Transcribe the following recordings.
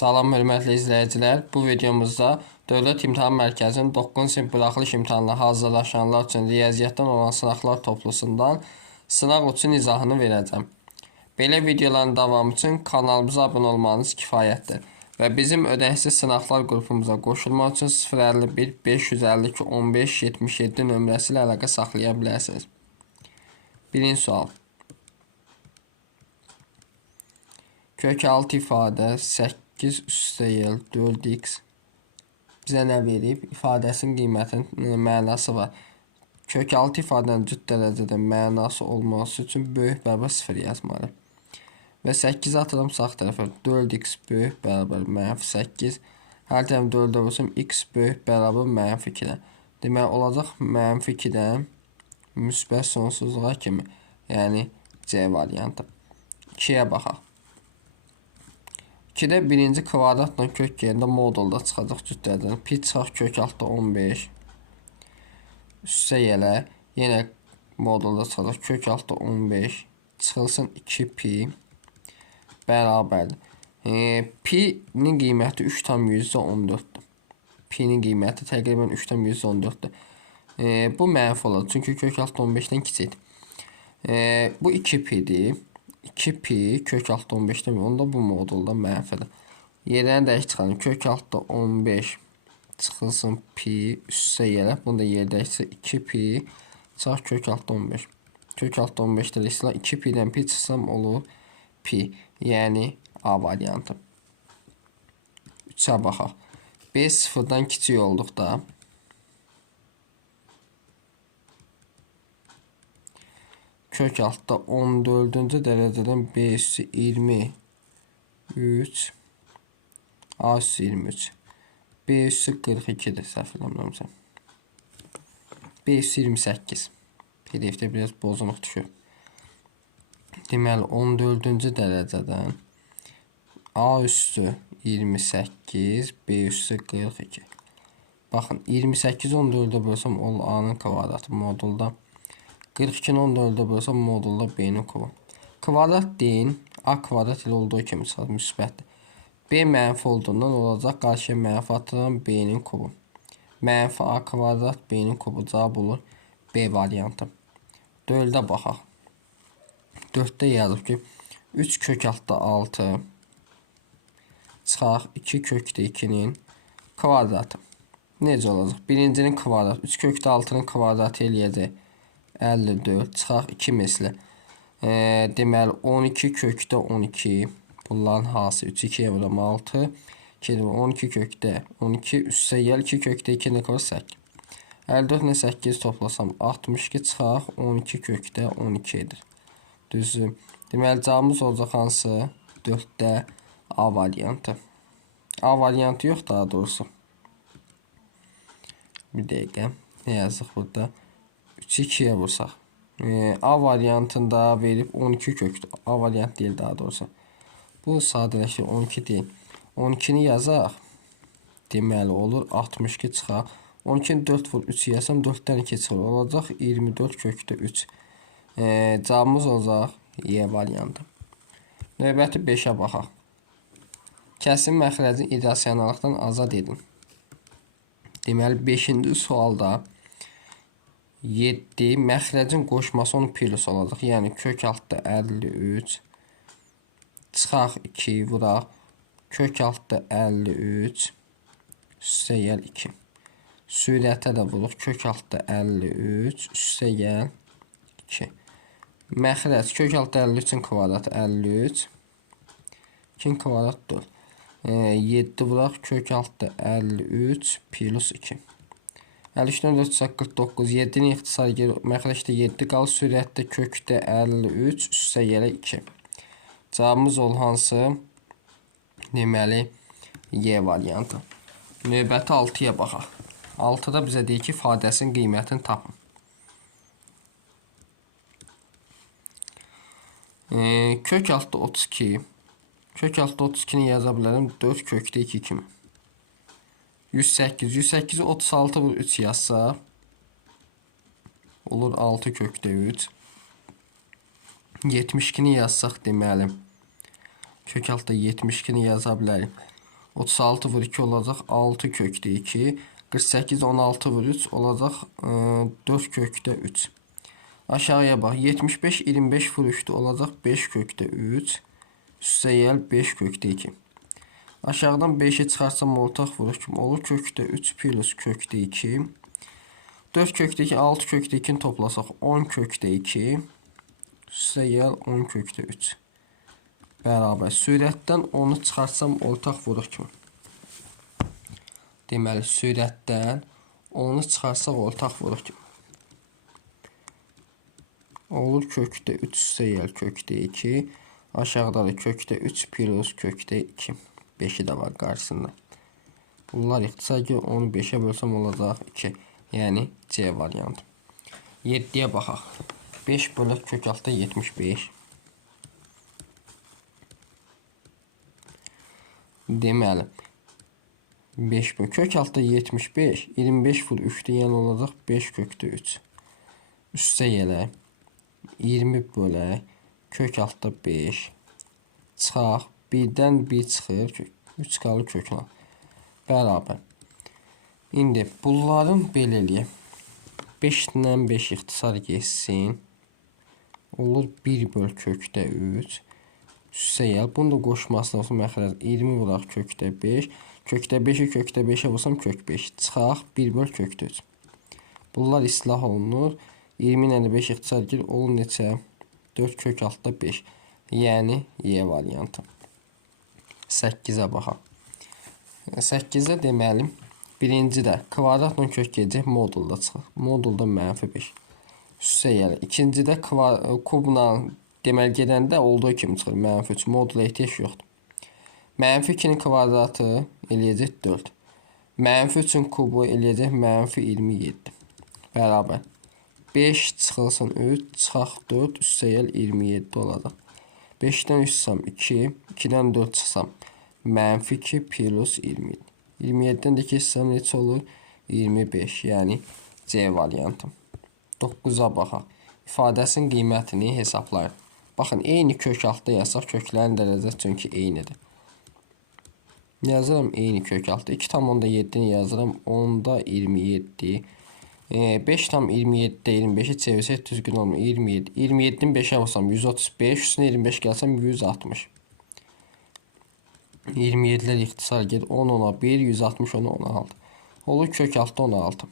Salam hörmətli izləyicilər. Bu videomuzda Dövlət İmtahan Mərkəzinin 9 sinif buraxılış imtahanına hazırlaşanlar üçün riyaziyyatdan olan sınaqlar toplusundan sınaq üçün izahını verəcəm. Belə videoların davamı üçün kanalımıza abunə olmanız kifayətdir. Və bizim ödəksiz sınaqlar qrupumuza qoşulmaq üçün 051 552 15 77 nömrəsi ilə əlaqə saxlaya bilərsiniz. Birinci sual. Kök 6 ifadə 8 üstəgəl 4x bizə nə verib? İfadəsinin qiymətinin mənası var. Kök 6 ifadənin cüt dərəcədə mənası olması üçün böyük bərabər 0 yazmalıyıq. Və 8 atıram sağ tərəfə. 4x böyük bərabər mənfi 8. Hər tərəf 4-ə vursam x böyük bərabər mənfi 2-dən. Demək olacaq mənfi 2-dən müsbət sonsuzluğa kimi. Yəni C variantı. 2-yə baxaq. 2-də birinci kvadratla kök yerində modulda çıxacaq cüt dərəcədən. Pi çıxaq kök altda 15. Üstə gələ. Yenə modulda çıxacaq kök altda 15. Çıxılsın 2 pi bərabərdir. E, pi-nin qiyməti 3,14-dür. Pi-nin qiyməti təqribən 3,14-dür. E, bu mənfi olacaq, çünki kök altda 15-dən kiçikdir. E, bu 2 pi-dir. 2 pi kök altda 15-dən onda bu modulda mənfidir. Yerlərini dəqiq çıxarın. Kök altda 15 çıxılsın pi üstə yerə. Bunu da yer dəyişsə 2 pi çıxaq kök altda 15. Kök altda 15 dəyişsə 2 pi-dən pi çıxsam olur pi. Yəni A variantı. 3-ə baxaq. B sıfırdan kiçik olduqda kök altda 14-cü dərəcədən B üssü 23 A üssü 23 B üssü 42-dir səhv eləmirəmsə. B üssü 28 PDF-də biraz bozunuq düşür. Deməli 14-cü dərəcədən A üssü 28, B üssü 42. Baxın 28 14-ə bölsəm o A-nın kvadratı modulda 42-ni 14-ə bölsəm modulda B-nin kubu. Kvadrat deyin, A kvadrat ilə olduğu kimi çıxar müsbətdir. B mənfi olduğundan olacaq qarşıya mənfi atıran B-nin kubu. Mənfi A kvadrat B-nin kubu cavab olur B variantı. 4-də baxaq. 4-də yazıb ki 3 kök altda 6 çıxaq 2 kökdə 2-nin kvadratı. Necə olacaq? Birincinin kvadratı 3 kökdə 6-nın kvadratı eləyəcək 54 çıxaq 2 misli. E, deməli 12 kökdə 12 bunların hansı 3 2-yə vuram 6 2 12 kökdə 12 üstə gəl 2 kökdə 2 nə qalır 8. 54 ilə 8 toplasam 62 çıxaq 12 kökdə 12 edir. Düzdür. Deməli cavabımız olacaq hansı? 4-də A variantı. A variantı yox daha doğrusu. Bir dəqiqə. Nə yazıq burada? 3 2-yə vursaq. E, A variantında verib 12 kökdür. A variant deyil daha doğrusu. Bu sadələşir 12 deyil. 12-ni yazaq. Deməli olur 62 çıxaq. 12-ni 4 vur 3 yazsam 4-dən 2 çıxır. Olacaq 24 kökdə 3. E, cavabımız olacaq Y variantı. Növbəti 5-ə baxaq. Kəsim məxrəcin irrasionallıqdan azad edin. Deməli 5-ci sualda 7 məxrəcin qoşması 10 plus olacaq. Yəni kök altda 53 çıxaq 2 vuraq. Kök altda 53 üstə gəl 2. Sürətə də vuruq. Kök altda 53 üstə gəl 2. Məxrəc kök altda 53-ün kvadratı 53. 2 kvadrat 4. E, 7 vuraq kök altda 53 plus 2. 53-dən 4 çıxaq 49. 7-nin ixtisarı gəlir. Məxrəcdə 7 qalır. Sürətdə kökdə 53 üstə gələ 2. Cavabımız ol hansı? Deməli Y variantı. Növbəti 6-ya baxaq. 6-da bizə deyir ki, ifadəsinin qiymətini tapın. Ee, kök altda 32. Kök altda 32-ni yaza bilərəm 4 kökdə 2 kimi. 108. 108-i 36 vur 3 yazsa olur 6 kökdə 3. 72-ni yazsaq deməli kök altda 72-ni yaza bilərik. 36 vur 2 olacaq 6 kökdə 2. 48 16 vur 3 olacaq e, 4 kökdə 3. Aşağıya bax. 75 25 vur 3 olacaq 5 kökdə 3. Üstə gəl 5 kökdə 2. Aşağıdan 5'i çıxarsam ortaq vurur kimi olur. Kökdə 3 plus kökdə 2. 4 kökdə 2 6 kökdə 2-ni toplasaq 10 kökdə 2. Üstə gəl 10 kökdə 3. Bərabər. Sürətdən 10-u çıxarsam ortaq vurur kimi. Deməli, sürətdən 10-u çıxarsaq ortaq vurur kimi. Olur kökdə 3 üstə gəl kökdə 2. Aşağıda da kökdə 3 plus kökdə 2. 5'i də var qarşısında. Bunlar ixtisari onu 5'ə bölsəm olacaq 2. Yəni C variantı. 7-yə baxaq. 5 bölək kök altı 75. Deməli 5 böl kök altı 75 25 vur 3-də yəni olacaq 5 kökdə 3. Üstə gələk 20 bölək kök altı 5 çıxaq 1-dən 1 çıxır kök 3 qalır kökün bərabər. İndi bunların belə eləyək. 5-dən 5 ixtisar geçsin. Olur 1 böl kökdə 3. Üstə gəl. Bunu da qoşmasına olsun məxrəc 20 vuraq kökdə 5. Kökdə 5-i kökdə 5-ə vursam kök 5. Çıxaq 1 böl kökdə 3. Bunlar islah olunur. 20 ilə 5 ixtisar gir olur neçə? 4 kök altda 5. Yəni Y variantı. 8-ə baxaq. 8-ə deməli birinci də kvadratla kök gedəcək modulda çıxır. Modulda mənfi 5. Üstə gəlir. İkincidə kubla deməli gedəndə olduğu kimi çıxır. Mənfi 3 modula ehtiyac yoxdur. Mənfi 2-nin kvadratı eləyəcək 4. Mənfi 3-ün kubu eləyəcək mənfi 27. Bərabər. 5 çıxılsın 3, çıxaq 4, üstə gəl 27 olacaq. 5-dən 3 çıxsam 2, 2-dən 4 çıxsam mənfi 2 plus 27. 27-dən də keçsəm neçə olur? 25. Yəni C variantı. 9-a baxaq. İfadəsinin qiymətini hesablayın. Baxın, eyni kök altda yazsaq köklərin dərəcəsi çünki eynidir. Yazıram eyni kök altda. 2,7-ni yazıram. 10-da 27. E, 5 tam 27'de 25'i çevirsək düzgün olmuyor. 27. 27'nin 5'e vursam 135. Üstüne 25 gəlsəm 160. 27'lər ixtisar gedir. 10 ona 1, 160 ona 16. Olur kök altda 16.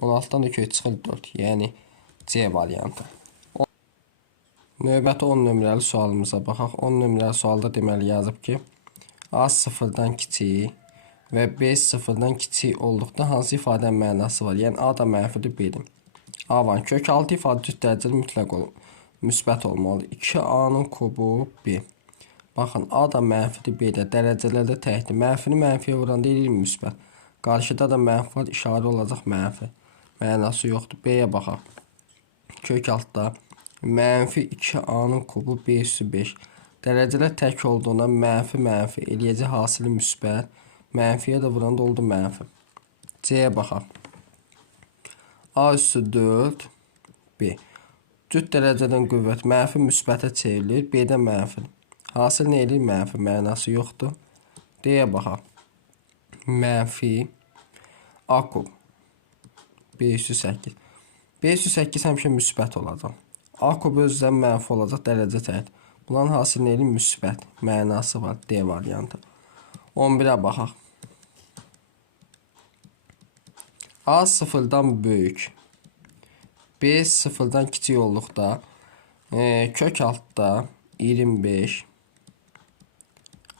16-dan da kök çıxır 4. Yəni C variantı. Növbəti 10 nömrəli sualımıza baxaq. 10 nömrəli sualda deməli yazıb ki, A sıfırdan kiçik və B sıfırdan kiçik olduqda hansı ifadənin mənası var? Yəni A da mənfidir, B-dir. A var. Kök 6 ifadə cüt dərəcəli mütləq ol müsbət olmalıdır. 2A-nın kubu B. Baxın, A da mənfidir, B də dərəcələrdə təkdir. Mənfini mənfiyə vuranda eləyir müsbət. Qarşıda da mənfi var, işarə olacaq mənfi. Mənası yoxdur. B-yə baxaq. Kök altda mənfi 2A-nın kubu B üssü 5. Dərəcələr tək olduğundan mənfi mənfi eləyəcək hasili müsbət. Mənfiyə də vuranda oldu mənfi. C-yə baxaq. A üssü 4 B. Cüt dərəcədən qüvvət mənfi müsbətə çevrilir. B-də mənfidir. Hasil nə edir? Mənfi mənası yoxdur. D-yə baxaq. Mənfi A kub. B üstü 8. B üstü 8 həmişə müsbət olacaq. A kub özdən mənfi olacaq dərəcə təhət. Bunların hasil nə edir? Müsbət. Mənası var. D variantı. 11-ə baxaq. A sıfırdan böyük. B sıfırdan kiçik olduqda e, kök altda 25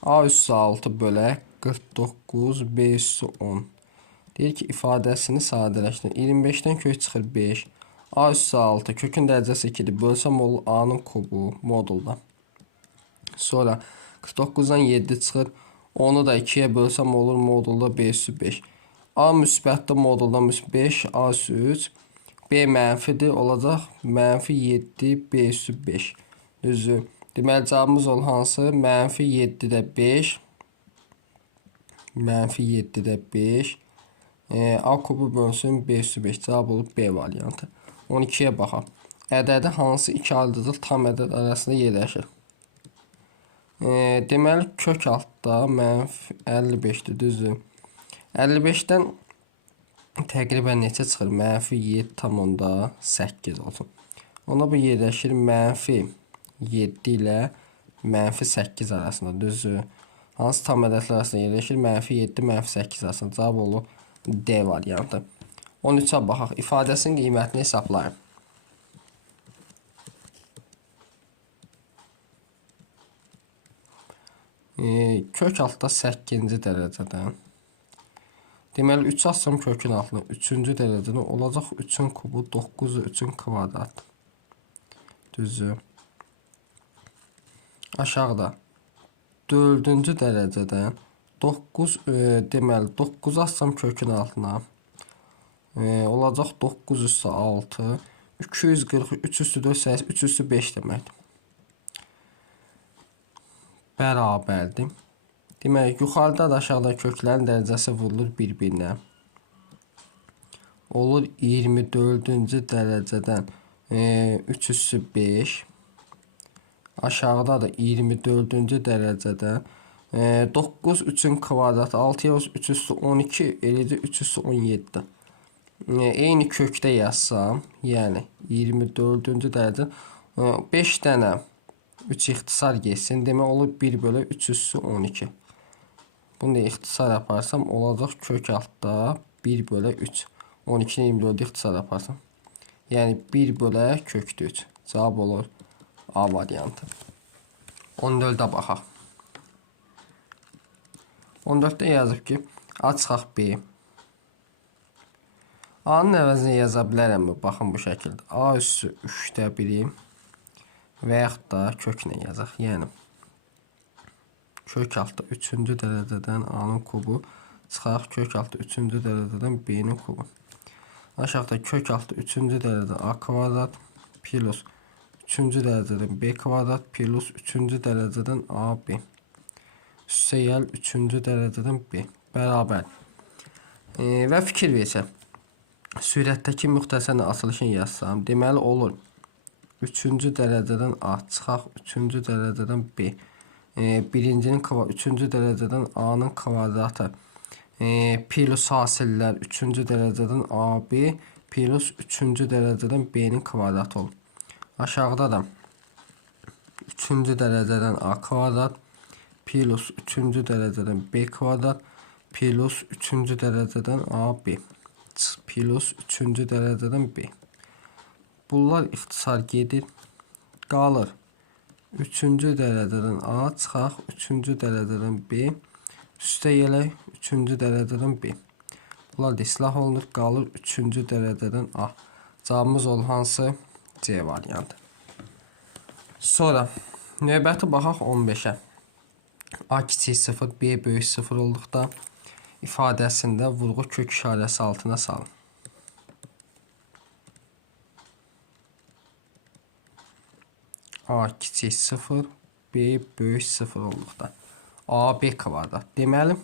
A üssü 6 bölək 49 B üssü 10. Deyir ki, ifadəsini sadələşdirin. 25-dən kök çıxır 5. A üssü 6 kökün dərəcəsi 2-dir. Bölsəm olur A-nın kubu modulda. Sonra 49-dan 7 çıxır. Onu da 2-yə bölsəm olur modulda B üssü 5. A müsbətdə modulda 5, A üssü 3. B mənfidir olacaq. Mənfi 7, B üssü 5. Düzdür. Deməli cavabımız ol hansı? Mənfi 7-də 5. Mənfi 7-də 5. E, A kubu bölünsün 5 üstü 5. Cavab olur B variantı. 12-yə baxaq. Ədədi hansı iki ardıcıl tam ədəd arasında yerləşir? E, deməli kök altda mənfi 55-dir, düzdür? 55-dən təqribən neçə çıxır? Mənfi 7,8 olsun. Ona bu yerləşir mənfi 7 ilə mənfi 8 arasında, düzdür? Hansı tam ədədlər arasında yerləşir? Mənfi 7, mənfi 8 arasında. Cavab olur D variantı. 13-ə baxaq. İfadəsinin qiymətini hesablayın. E, kök altda 8-ci dərəcədən. Deməli 3 asım kökün altına 3-cü dərəcədən olacaq 3-ün kubu 9 3-ün kvadrat. Düzdür. Aşağıda 4-cü dərəcədən 9 e, deməli 9 assam kökün altına e, olacaq 9 üstü 6 243 üstü 4 sayısı 3 üstü 5 deməkdir. Bərabərdir. Demək, yuxarıda da aşağıda köklərin dərəcəsi vurulur bir-birinə. Olur 24-cü dərəcədən e, 3 üstü 5 Aşağıda da 24-cü dərəcədə e, 9 3-ün kvadratı 6 yox 3 üstü 12 eləcə 3 üstü 17. E, eyni kökdə yazsam, yəni 24-cü dərəcə e, 5 dənə 3 ixtisar getsin. Demək olur 1 bölü 3 üstü 12. Bunu da ixtisar yaparsam olacaq kök altda 1 bölü 3. 12-ni 24 ixtisar yaparsam. Yəni 1 bölü kökdə 3. Cavab olur A variantı. 14-də baxaq. 14-də yazıb ki, açıq B. A-nın əvəzinə yaza bilərəmmi? Baxın bu şəkildə. A üssü 3-də 1-i və yaxud da köklə yazaq. Yəni kök altı 3-cü dərəcədən A-nın kubu çıxaraq kök altı 3-cü dərəcədən B-nin kubu. Aşağıda kök altı 3-cü dərəcədən A kvadrat plus 3-cü dərəcədən b kvadrat plus 3-cü dərəcədən ab üstəgəl 3-cü dərəcədən b bərabər. E, və fikir versəm, sürətdəki müxtəsər açılışını yazsam, deməli olur 3-cü dərəcədən a çıxaq 3-cü dərəcədən b. E, birincinin 3-cü dərəcədən a-nın kvadratı e, plus hasillər 3-cü dərəcədən ab plus 3-cü dərəcədən b-nin kvadratı olur. Aşağıda da 3-cü dərəcədən a kvadrat plus 3-cü dərəcədən b kvadrat plus 3-cü dərəcədən ab plus 3-cü dərəcədən b. Bunlar ixtisar gedir. Qalır 3-cü dərəcədən a çıxaq 3-cü dərəcədən b üstə gələk 3-cü dərəcədən b. Bunlar da islah olunur. Qalır 3-cü dərəcədən a. Cavabımız olur hansı? C variantı. Sonra növbəti baxaq 15-ə. A kiçik 0, B böyük 0 olduqda ifadəsində vurğu kök işarəsi altına salın. A kiçik 0, B böyük 0 olduqda. A, B kvadrat. Deməli,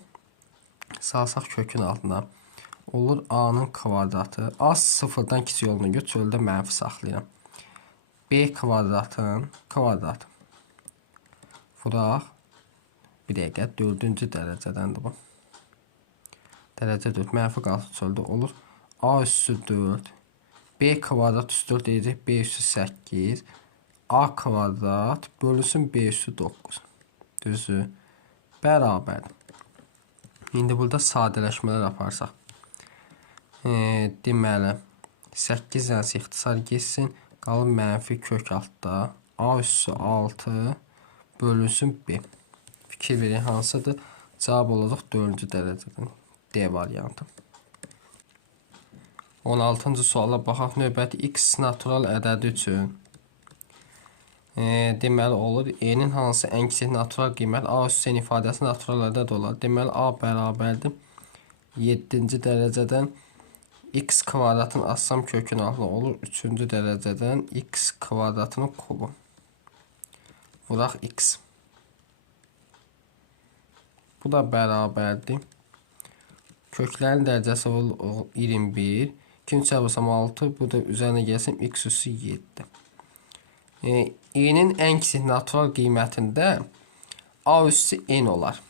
salsaq kökün altına olur A-nın kvadratı. A sıfırdan kiçik olduğuna görə çöldə mənfi saxlayıram. B kvadratın kvadratı. Vuraq. Bir dəqiqə 4-cü dərəcədəndir bu. Dərəcə 4 mənfi qalxı çöldə olur. A üssü 4. B kvadrat üssü 4 edəcək. B üssü 8. A kvadrat bölünsün B üssü 9. Düzdür. Bərabərdir. İndi burada sadələşmələr aparsaq. E, deməli 8 dənəsi ixtisar getsin. Qalın mənfi kök altda. A üssü 6 bölünsün B. Fikir verin hansıdır? Cavab olacaq 4-cü dərəcədən. D variantı. 16-cı suala baxaq növbəti x natural ədədi üçün. E, deməli olur e-nin hansı ən kiçik natural qiymət a üssü n ifadəsi natural ədəd olar. Deməli a bərabərdir 7-ci dərəcədən x kvadratın assam kökün altında olur 3-cü dərəcədən x kvadratının kubu. Vuraq x. Bu da bərabərdir. Köklərin dərəcəsi olur 21. 2 çarpırsam 6. Bu da üzərinə gəlsəm x üssü 7. E, e-nin ən kiçik natural qiymətində A üssü n olar.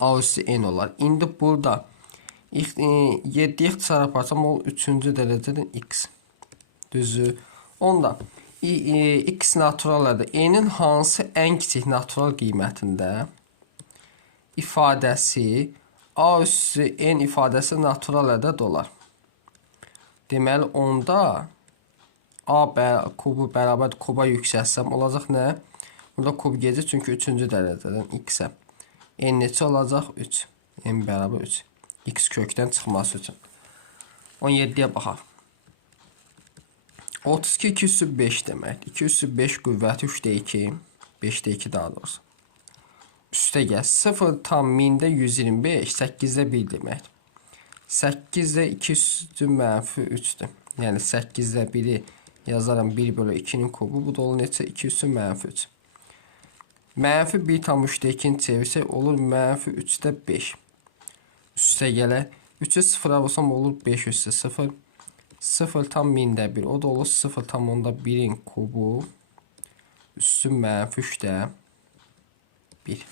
A üssü n olar. İndi burada 7 ixtisar aparsam o 3-cü dərəcədən x. Düzü. Onda i- i- x naturallarda n'in hansı ən kiçik natural qiymətində ifadəsi a üssü n ifadəsi natural ədəd olar. Deməli onda a bə kubu bərabər kuba yüksəlsəm olacaq nə? Burada kub gecə çünki 3-cü dərəcədən x-ə. n neçə olacaq? 3. n bərabər 3. x kökdən çıxması üçün. 17-yə baxaq. 32 2 üssü 5 deməkdir. 2 üssü 5 qüvvəti 3-də 2. 5-də 2 daha doğrusu. Üstə gəl. 0 tam 1000-də 125, 8-də 1 deməkdir. 8-də 2 üstü mənfi 3-dür. Yəni 8-də 1-i yazaram 1 bölü 2-nin kubu. Bu da olur neçə? 2 üstü mənfi 3. Mənfi 1 tam 3-də 2-ni çevirsək olur mənfi 3-də 5. Üstə gələ. 3-ü 0-a vursam olur 5 üstü 0. 0 tam 1000-də 1. O da olur 0 tam onda 1-in kubu. Üstü mənfi 3-də 1.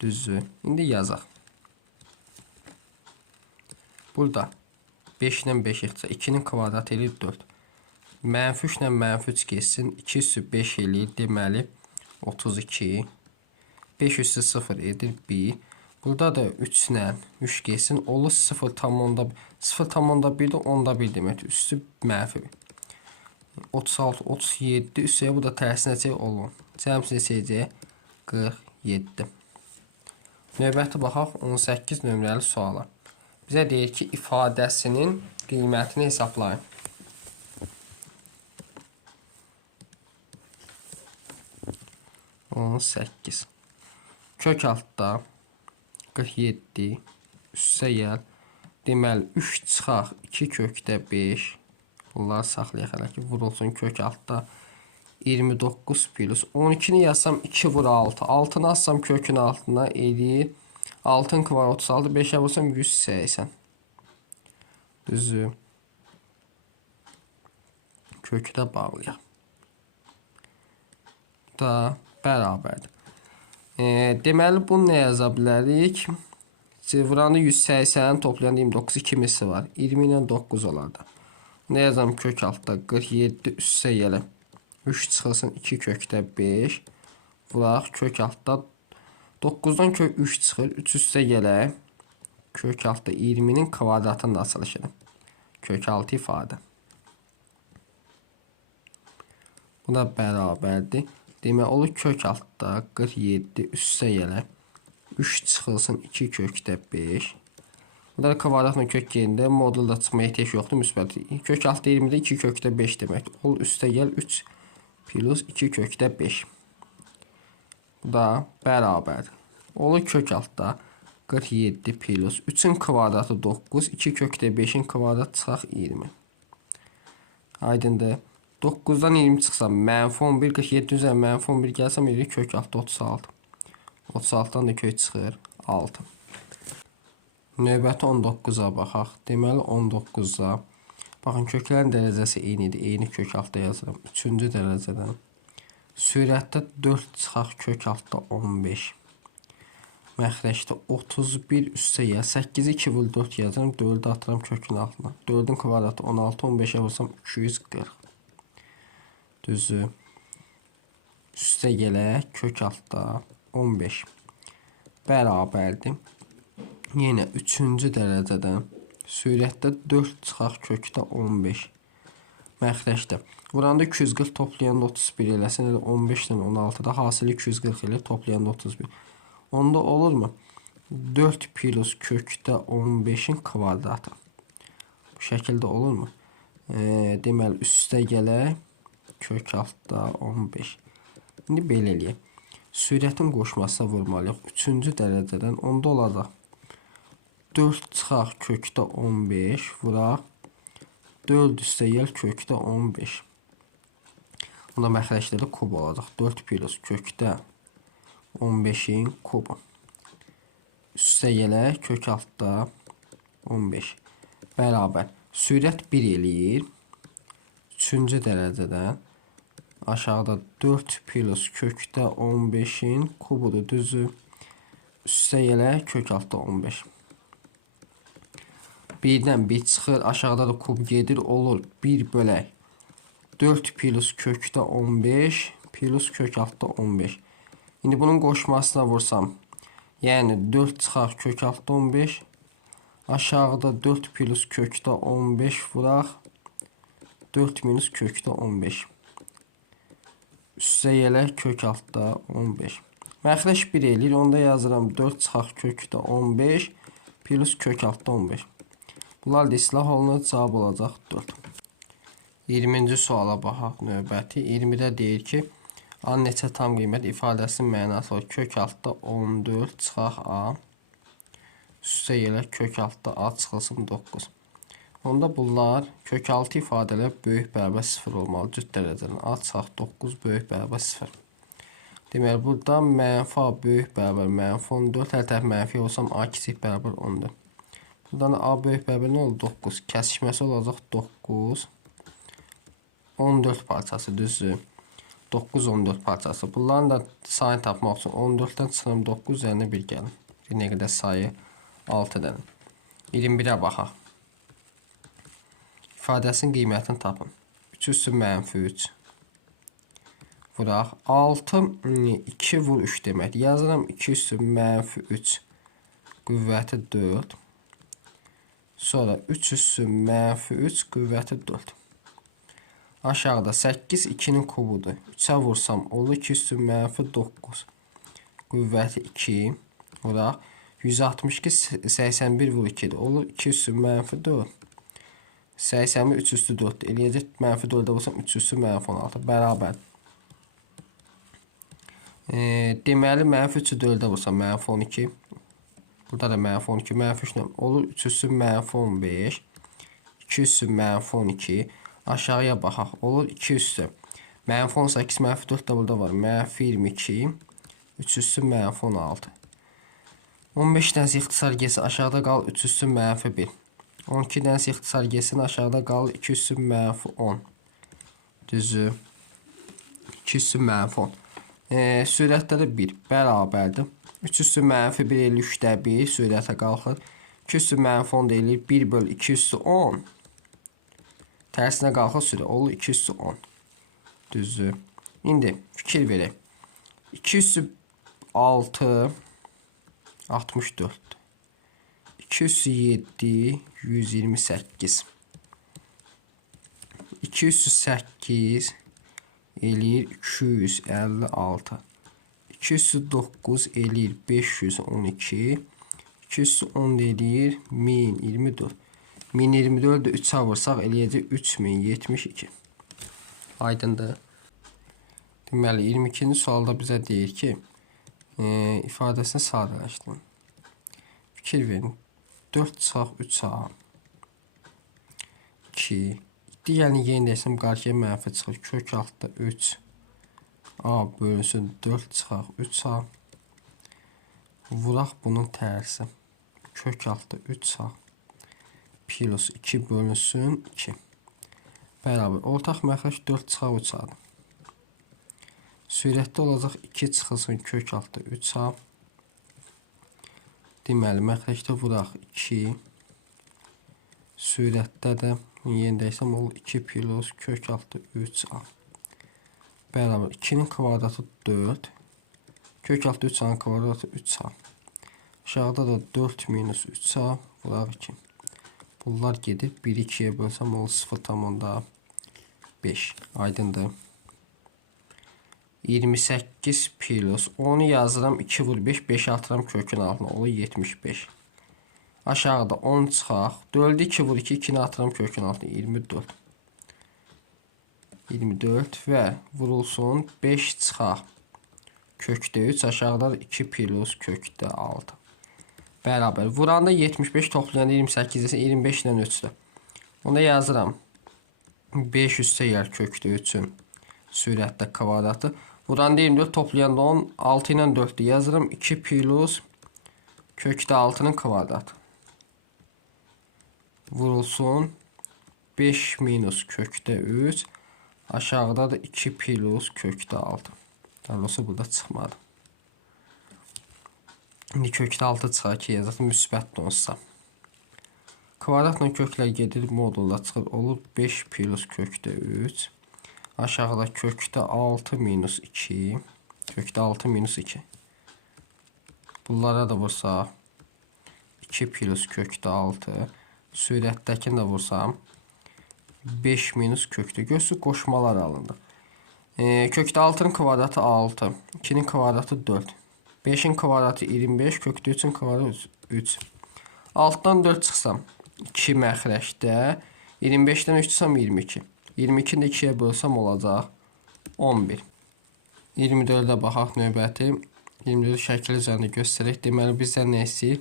Düzdür. İndi yazaq. Burada 5 ilə 5 yığsa 2-nin kvadratı eləyir 4. Mənfi 3 ilə mənfi 3 geçsin. 2 üstü 5 eləyir. Deməli 32. 5 üstü 0 edir 1. Burada da 3 ilə 3 geçsin. Olur 0 tam onda 0 tam onda 1 də onda 1 deməkdir. Üstü mənfi 1. 36, 37 üstəyə bu da tərsinəcək olur. Cəmsi neçəyəcək? 47. Növbəti baxaq 18 nömrəli suala. Bizə deyir ki, ifadəsinin qiymətini hesablayın. On səkkiz. Kök altda 47 üstə gəl. Deməli 3 çıxaq 2 kökdə 5. Bunları saxlayaq hələ ki, vurulsun kök altda. 29 plus 12-ni yazsam 2 vur 6. 6-nı assam kökün altına eləyir. 6-ın kvar 36, 5-ə vursam 180. Düzü. Kökdə bağlayaq. Da bərabərdir. E, deməli bunu nə yaza bilərik? Cıvranı 180 toplayan 29 ikimisi var. 20 ilə 9 olar da. Ne yazam kök altda 47 üstə gələ. 3 çıxılsın 2 kökdə 5. Vuraq kök altda 9-dan kök 3 çıxır. 3 üstə gələ. Kök altda 20-nin kvadratının açılışıdır. Kök altı ifadə. Bu da bərabərdir. Demək olur kök altda 47 üstə gələ. 3 çıxılsın 2 kökdə 5. Bunlar kvadratla kök yerində modulda çıxmaya ehtiyac yoxdur. Müsbət kök altda 20-də 2 kökdə 5 deməkdir. Ol üstə gəl 3 plus 2 kökdə 5. Bu da bərabərdir. Olur kök altda 47 plus 3-ün kvadratı 9, 2 kökdə 5-in kvadratı çıxaq 20. Aydındır. 9-dan 20 çıxsa mənfi 11, 47 üzərinə mənfi 11 gəlsəm elə kök altda 36. 36-dan da kök çıxır 6. Növbəti 19-a baxaq. Deməli 19-a baxın köklərin dərəcəsi eynidir. Eyni kök altda yazıram. 3-cü dərəcədən. Sürətdə 4 çıxaq kök altda 15. Məxrəcdə 31 üstə ya 8-i 2 vur 4 yazıram. 4-ü atıram kökün altına. 4-ün kvadratı 16, 15-ə vursam 240. Düzü. Üstə gələ kök altda 15. Bərabərdir. Yenə 3-cü dərəcədən sürətdə 4 çıxaq kökdə 15. Məxrəcdə. Vuranda 240 toplayanda 31 eləsin. Elə 15-dən 16-da hasili 240 elə toplayanda 31. Onda olurmu? 4 plus kökdə 15-in kvadratı. Bu şəkildə olurmu? E, deməli üstə gələk kök altda 15. İndi belə eləyək. Sürətin qoşmasına vurmalıyıq. 3-cü dərəcədən onda olacaq. 4 çıxaq kökdə 15 vuraq. 4 üstə gəl kökdə 15. Bunda məxrəcdə də kub olacaq. 4 plus kökdə 15-in kubu. Üstə gələk kök altda 15. Bərabər. Sürət 1 eləyir. 3-cü dərəcədən Aşağıda 4 plus kökdə 15-in kubudur düzü. Üstə yerə kök altda 15. Birdən bir çıxır, aşağıda da kub gedir, olur 1 bölək. 4 plus kökdə 15 plus kök altda 15. İndi bunun qoşmasına vursam, yəni 4 çıxar kök altda 15. Aşağıda 4 plus kökdə 15 vuraq. 4 minus kökdə 15. Üstə yerə kök altda 15. Məxrəc 1 eləyir. Onda yazıram 4 çıxaq kökdə 15 plus kök altda 15. Bunlar da islah olunur. Cavab olacaq 4. 20-ci suala baxaq növbəti. 20-də deyir ki, A neçə tam qiymət ifadəsinin mənası var. Kök altda 14 çıxaq A. Üstə yerə kök altda A çıxılsın 9. Onda bunlar kök altı ifadələr böyük bərabər 0 olmalı. Cüt dərəcədən A çıxaq 9 böyük bərabər 0. Deməli, burada mənfi A böyük bərabər mənfi 14. Hər tərəf mənfi olsam A kiçik bərabər 14. Buradan A böyük bərabər nə olur? 9. Kəsişməsi olacaq 9. 14 parçası düzdür. 9 14 parçası. Bunların da sayını tapmaq üçün 14-dən çıxıram 9 üzərinə 1 gəlin. Bir nə qədər sayı 6 dənə. 21-ə baxaq. İfadəsinin qiymətini tapın. 3 üstü mənfi 3. Vuraq. 6 2 vur 3 demək. Yazıram 2 üstü mənfi 3. Qüvvəti 4. Sonra 3 üstü mənfi 3 qüvvəti 4. Aşağıda 8 2-nin kubudur. 3-ə vursam olur 2 üstü mənfi 9. Qüvvəti 2. Vuraq. 162 81 vur 2-dir. Olur 2 üstü mənfi 4. 81 3 üstü 4 eləyəcək. Mənfi 4-ə vursam 3 üstü mənfi 16. Bərabər. E, deməli mənfi 3-ü 4-ə vursam mənfi 12. Burada da mənfi 12, mənfi 3 olur 3 üstü mənfi 15. 2 üstü mənfi 12. Aşağıya baxaq. Olur 2 üstü. Mənfi 18, mənfi 4 də burada var. Mənfi 22. 3 üstü mənfi 16. 15 dənəsi ixtisar gesi aşağıda qal 3 üstü mənfi 1. 12 dənəsi ixtisar gesinin aşağıda qal 2 üstü mənfi 10. Düzü. 2 üstü mənfi 10. E, sürətdə də 1 bərabərdir. 3 üstü mənfi 1 eləyir 3-də 1 sürətə qalxır. 2 üstü mənfi 10 deyil 1 böl 2 üstü 10. Tərsinə qalxır sürə olur 2 üstü 10. Düzdür. İndi fikir verək. 2 üstü 6 64. 2 üstü 7 128. 2 üstü 8 eləyir 256. 2 üstü 9 eləyir 512. 2 üstü 10 eləyir 1024. 1024-ü 3-ə vursaq eləyəcək 3072. Aydındır. Deməli 22-ci sualda bizə deyir ki, e, ifadəsini sadələşdirin. Fikir verin. 4 çıxaq 3-a 2 Digərini yeni desəm qarşıya mənfi çıxır. Kök altda 3 A bölünsün 4 çıxaq 3A Vuraq bunun tərsi. Kök altda 3A plus 2 bölünsün 2. Bərabər. Ortaq məxrəc 4 çıxaq 3A-dır. Sürətdə olacaq 2 çıxılsın kök altda 3A. Deməli, məxrəcdə vuraq 2. Sürətdə də yenidəysəm olur 2 plus kök altda 3A. Bərabər 2-nin kvadratı 4. Kök altda 3A-nın kvadratı 3A. Aşağıda da 4 minus 3A vuraq 2. Bunlar gedir. 1 2-yə bölsəm olur 0,5. Aydındır. 28 plus 10 yazıram 2 vur 5 5 atıram kökün altına olur 75. Aşağıda 10 çıxaq. 4 2 vur 2 2 atıram kökün altına 24. 24 və vurulsun 5 çıxaq. Kökdə 3 aşağıda da 2 plus kökdə 6 bərabər. Vuranda 75 toplayanda 28 isə 25 ilə 3-dür. Onda yazıram. 5 üstə yer kökdə 3-ün sürətdə kvadratı. Vuranda 24 toplayanda 10, 6 ilə 4-dür. Yazıram 2 plus kökdə 6-nın kvadratı. Vurulsun 5 minus kökdə 3 Aşağıda da 2 plus kökdə 6. Daha burada çıxmadı. İndi kökdə 6 çıxar ki, yazaq müsbət olsa. Kvadratla köklər gedir modulda çıxır. Olur 5 plus kökdə 3. Aşağıda kökdə 6 minus 2. Kökdə 6 minus 2. Bunlara da vursaq 2 plus kökdə 6. Sürətdəkini də vursam 5 minus kökdə. Görsün qoşmalar alındı. E, kökdə 6-nın kvadratı 6. 2-nin kvadratı 4. 5-in kvadratı 25. Kökdə 3-ün kvadratı 3. 6-dan 4 çıxsam 2 məxrəcdə. 25-dən 3 çıxsam 22. 22-ni də 2-yə bölsəm olacaq 11. 24-də baxaq növbəti. 24 şəkil üzərində göstərək. Deməli bizdən nə istəyir?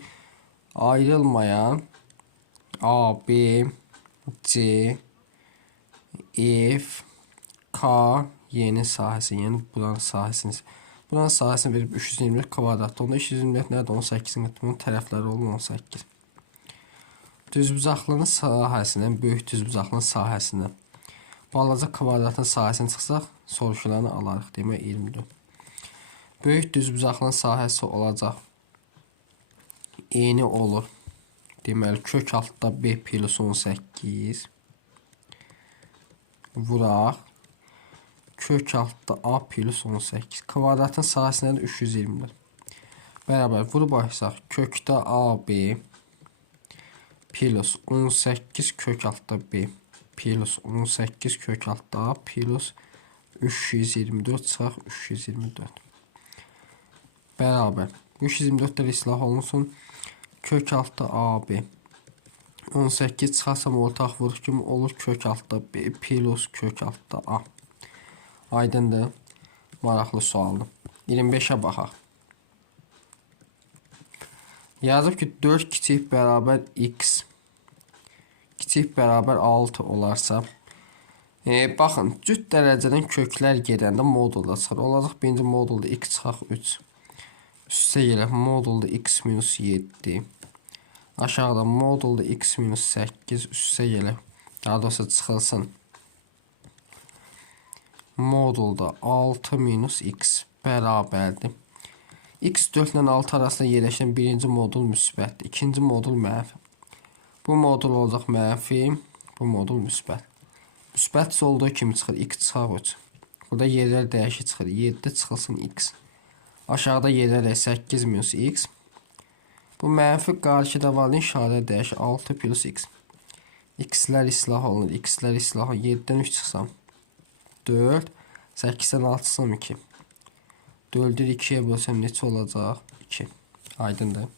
Ayrılmayan A, B, C, F, K yeni sahəsi, yəni buranın sahəsini. Buranın sahəsini verib 324 kvadratda. Onda 324 nədir? 18-in bunun tərəfləri olur 18. Düzbucaqlının sahəsindən böyük düzbucaqlının sahəsindən balaca kvadratın sahəsini çıxsaq soruşulanı alarıq. Demək 24. Böyük düzbucaqlının sahəsi olacaq. Eyni olur. Deməli kök altda B plus 18 vuraq. Kök altda A plus 18. Kvadratın sahəsində də 324. Bərabər vurub açsaq. Kökdə AB plus 18 kök altda B plus 18 kök altda plus 324 çıxaq 324. Bərabər. 324 islah olunsun. Kök altda AB 18 çıxarsam ortaq vuruq kimi olur kök altda B plus kök altda A. Aydındır. Maraqlı sualdır. 25-ə baxaq. Yazıb ki 4 kiçik bərabər x kiçik bərabər 6 olarsa e, baxın cüt dərəcədən köklər gedəndə modulda çıxır. Olacaq birinci modulda x çıxaq 3. Üstə gələ modulda x minus 7. Aşağıda modulda x minus 8 üstə gələ. Daha doğrusu çıxılsın. Modulda 6 minus x bərabərdir. x 4 ilə 6 arasında yerləşən birinci modul müsbətdir. İkinci modul mənfi. Bu modul olacaq mənfi, bu modul müsbət. Müsbət olduğu kimi çıxır x çıxaq 3. Burada yerlər dəyişi çıxır. 7 çıxılsın x. Aşağıda yerlərək 8 minus x. Bu mənfi qarşıda var işarə dəyəş 6 plus x. X-lər islah olunur. X-lər islah 7-dən 3 çıxsam 4. 8-dən 6 çıxsam 2. 4-ü 2-yə bölsəm neçə olacaq? 2. Aydındır.